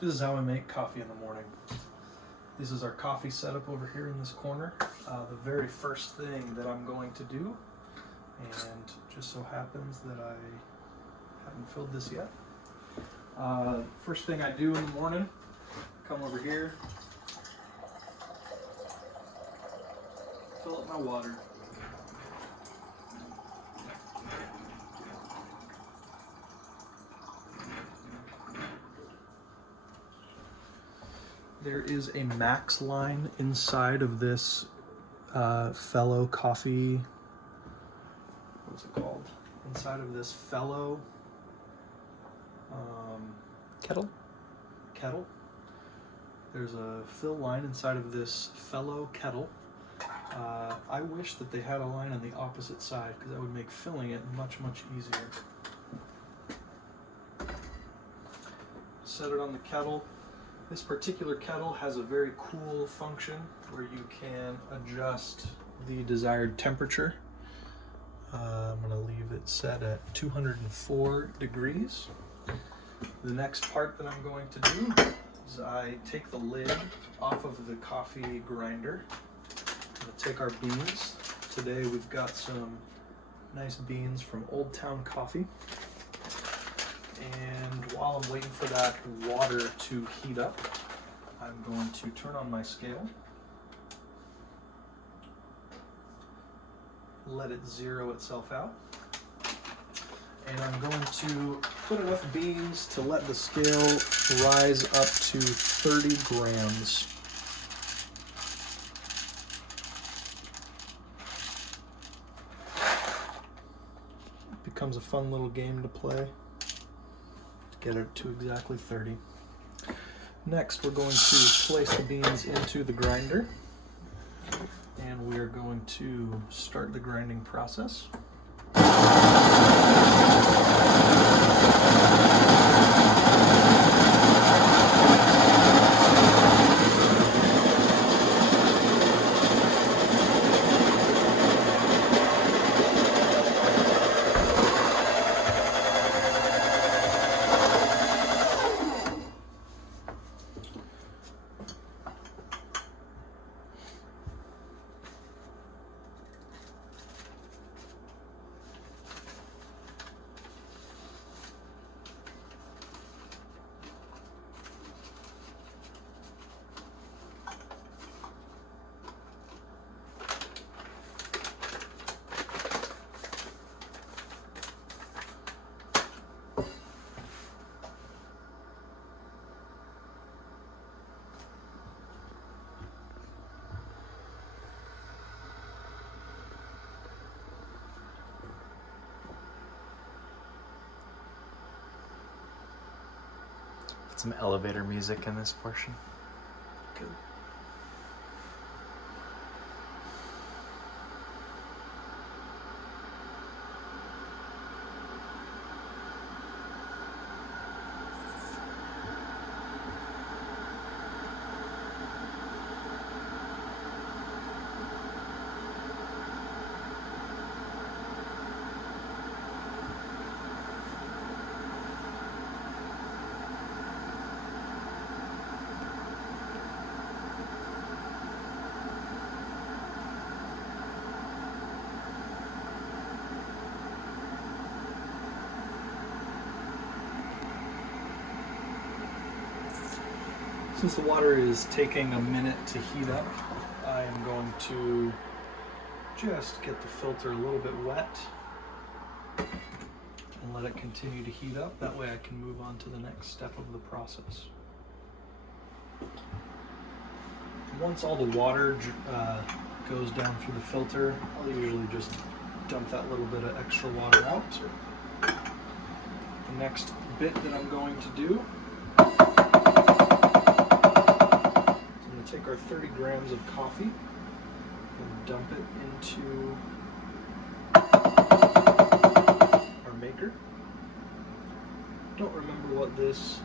This is how I make coffee in the morning. This is our coffee setup over here in this corner. The very first thing that I'm going to do, and just so happens that I haven't filled this yet. First thing I do in the morning, come over here, fill up my water. There is a max line inside of this Fellow coffee. What's it called? Inside of this Fellow kettle. There's a fill line inside of this Fellow kettle. I wish that they had a line on the opposite side because that would make filling it much easier. Set it on the kettle. This particular kettle has a very cool function where you can adjust the desired temperature. I'm going to leave it set at 204 degrees. The next part that I'm going to do is I take the lid off of the coffee grinder. I'm going to take our beans. Today we've got some nice beans from Old Town Coffee. And while I'm waiting for that water to heat up, I'm going to turn on my scale, let it zero itself out, and I'm going to put enough beans to let the scale rise up to 30 grams. It becomes a fun little game to play. Get it to exactly 30. Next, we're going to place the beans into the grinder, and we are going to start the grinding process. Some elevator music in this portion. Good. Since the water is taking a minute to heat up, I am going to just get the filter a little bit wet and let it continue to heat up. That way I can move on to the next step of the process. Once all the water goes down through the filter, I'll usually just dump that little bit of extra water out. The next bit that I'm going to do, take our 30 grams of coffee and dump it into our maker. Don't remember what this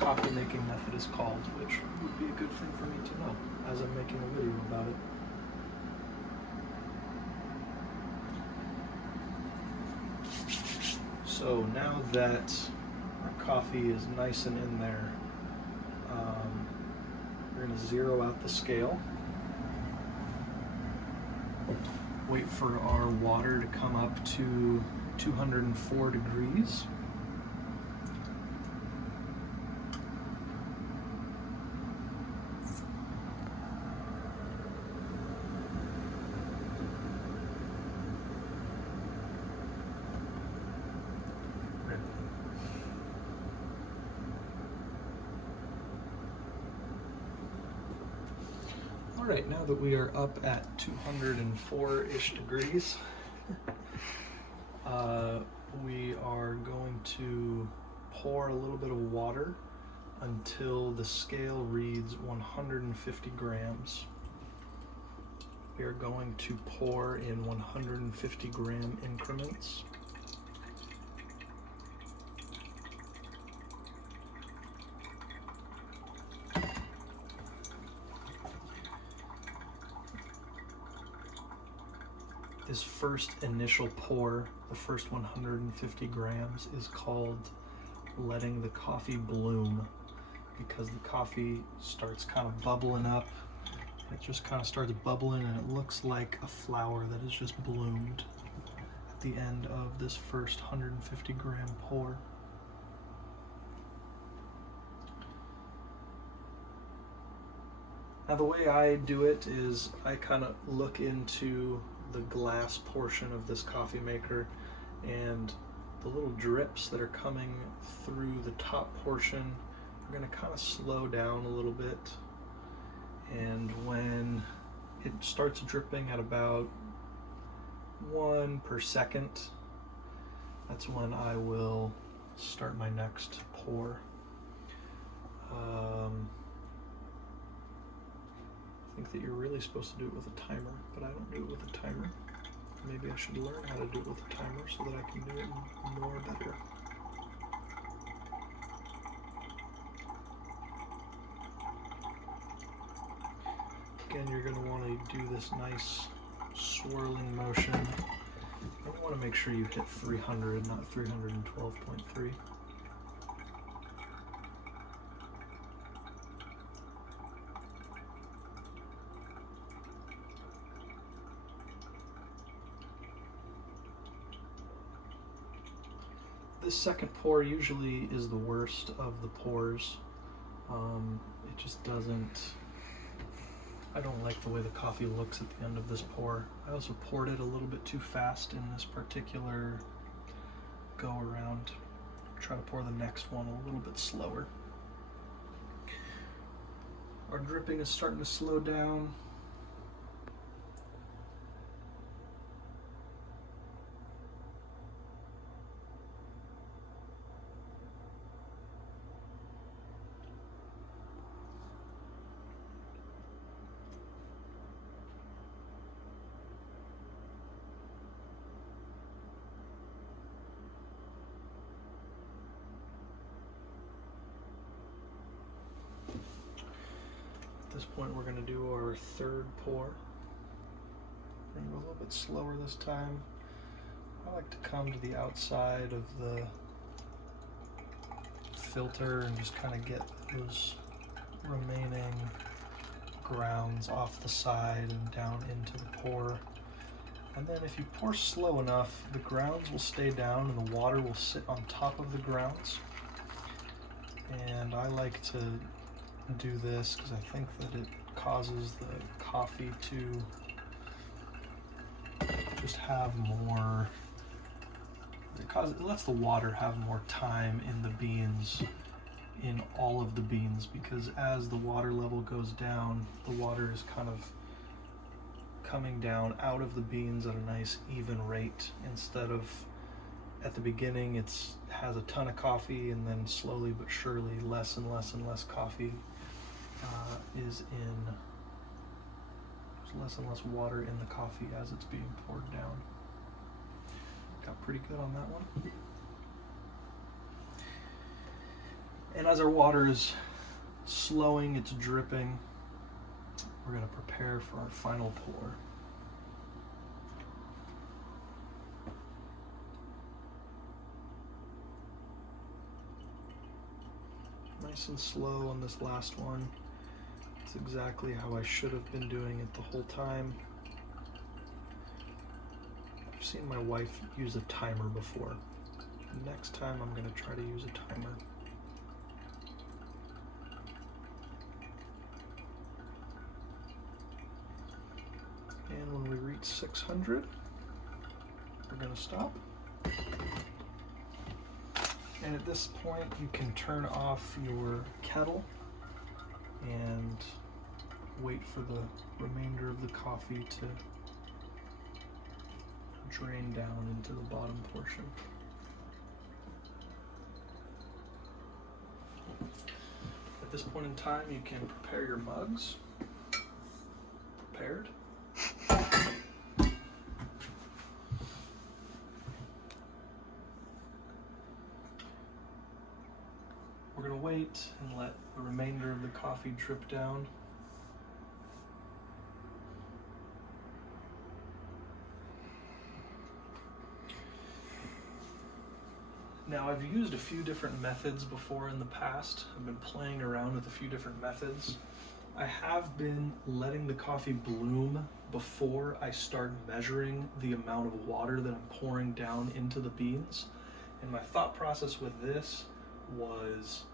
coffee making method is called, which would be a good thing for me to know as I'm making a video about it. So now that our coffee is nice and in there, we're going to zero out the scale. Wait for our water to come up to 204 degrees. All right, now that we are up at 204-ish degrees, we are going to pour a little bit of water until the scale reads 150 grams. We are going to pour in 150 gram increments. This first initial pour, the first 150 grams, is called letting the coffee bloom, because the coffee starts kind of bubbling up. It just kind of starts bubbling and it looks like a flower that has just bloomed at the end of this first 150 gram pour. Now the way I do it is I kind of look into the glass portion of this coffee maker, and the little drips that are coming through the top portion are going to kind of slow down a little bit, and when it starts dripping at about 1 per second, that's when I will start my next pour. I think that you're really supposed to do it with a timer, but I don't do it with a timer. Maybe I should learn how to do it with a timer so that I can do it more better. Again, you're going to want to do this nice swirling motion. You want to make sure you hit 300, not 312.3. This second pour usually is the worst of the pours. It just doesn't, I don't like the way the coffee looks at the end of this pour. I also poured it a little bit too fast in this particular go around. Try to pour the next one a little bit slower. Our dripping is starting to slow down. At this point, we're going to do our third pour. We're going to go a little bit slower this time. I like to come to the outside of the filter and just kind of get those remaining grounds off the side and down into the pour. And then if you pour slow enough, the grounds will stay down and the water will sit on top of the grounds. And I like to do this because I think that it causes the coffee to just have more, it lets the water have more time in the beans, in all of the beans, because as the water level goes down, the water is kind of coming down out of the beans at a nice even rate, instead of at the beginning it has a ton of coffee and then slowly but surely less and less and less coffee there's less and less water in the coffee as it's being poured down. Got pretty good on that one. And as our water is slowing, it's dripping, we're going to prepare for our final pour. nice and slow on this last one. It's exactly how I should have been doing it the whole time. I've seen my wife use a timer before. Next time I'm going to try to use a timer. And when we reach 600, we're going to stop. And at this point, you can turn off your kettle and wait for the remainder of the coffee to drain down into the bottom portion. At this point in time, you can prepare your mugs. Prepared. We're going to wait and let the remainder of the coffee drip down. Now, I've used a few different methods before in the past. I've been playing around with a few different methods. I have been letting the coffee bloom before I start measuring the amount of water that I'm pouring down into the beans. And my thought process with this was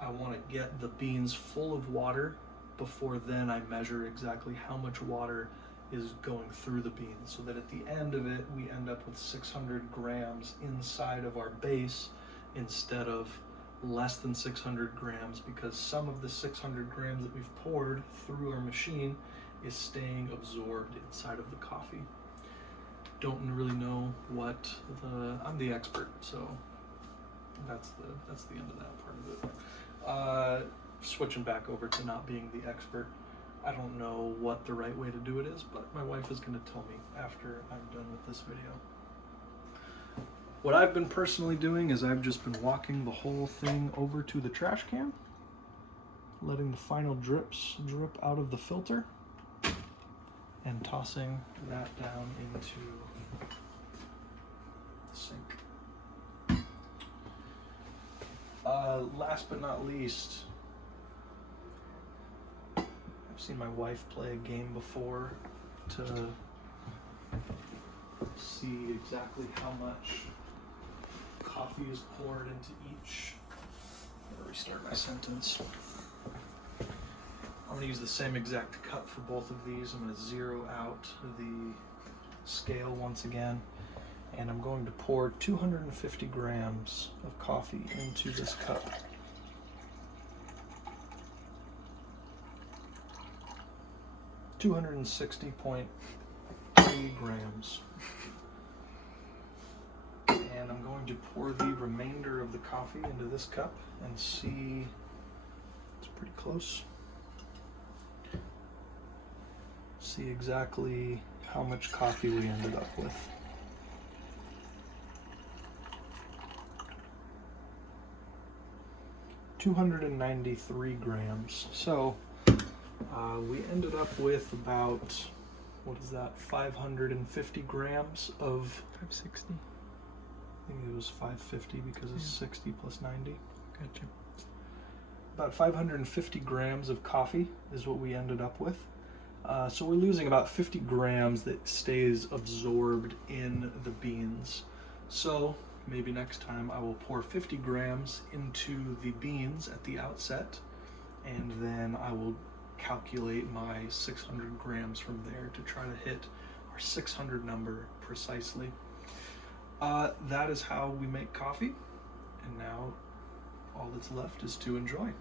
I want to get the beans full of water before then I measure exactly how much water is going through the beans, so that at the end of it we end up with 600 grams inside of our base instead of less than 600 grams, because some of the 600 grams that we've poured through our machine is staying absorbed inside of the coffee. Don't really know what I'm the expert, so that's the end of that part of it. Switching back over to not being the expert, I don't know what the right way to do it is, but my wife is going to tell me after I'm done with this video. What I've been personally doing is I've just been walking the whole thing over to the trash can, letting the final drips drip out of the filter, and tossing that down into the sink. Last but not least, I've seen my wife play a game before to see exactly how much coffee is poured into each. I'm gonna restart my sentence. I'm gonna use the same exact cup for both of these. I'm gonna zero out the scale once again, and I'm going to pour 250 grams of coffee into this cup. 260.3 grams. And I'm going to pour the remainder of the coffee into this cup and see, it's pretty close. See exactly how much coffee we ended up with. $293 grams. So we ended up with about, what is that, 550 grams of 560. I think it was 550 because it's 60 plus 90. Gotcha. About 550 grams of coffee is what we ended up with. So we're losing about 50 grams that stays absorbed in the beans. So maybe next time I will pour 50 grams into the beans at the outset, and then I will calculate my 600 grams from there to try to hit our 600 number precisely. That is how we make coffee, and now all that's left is to enjoy.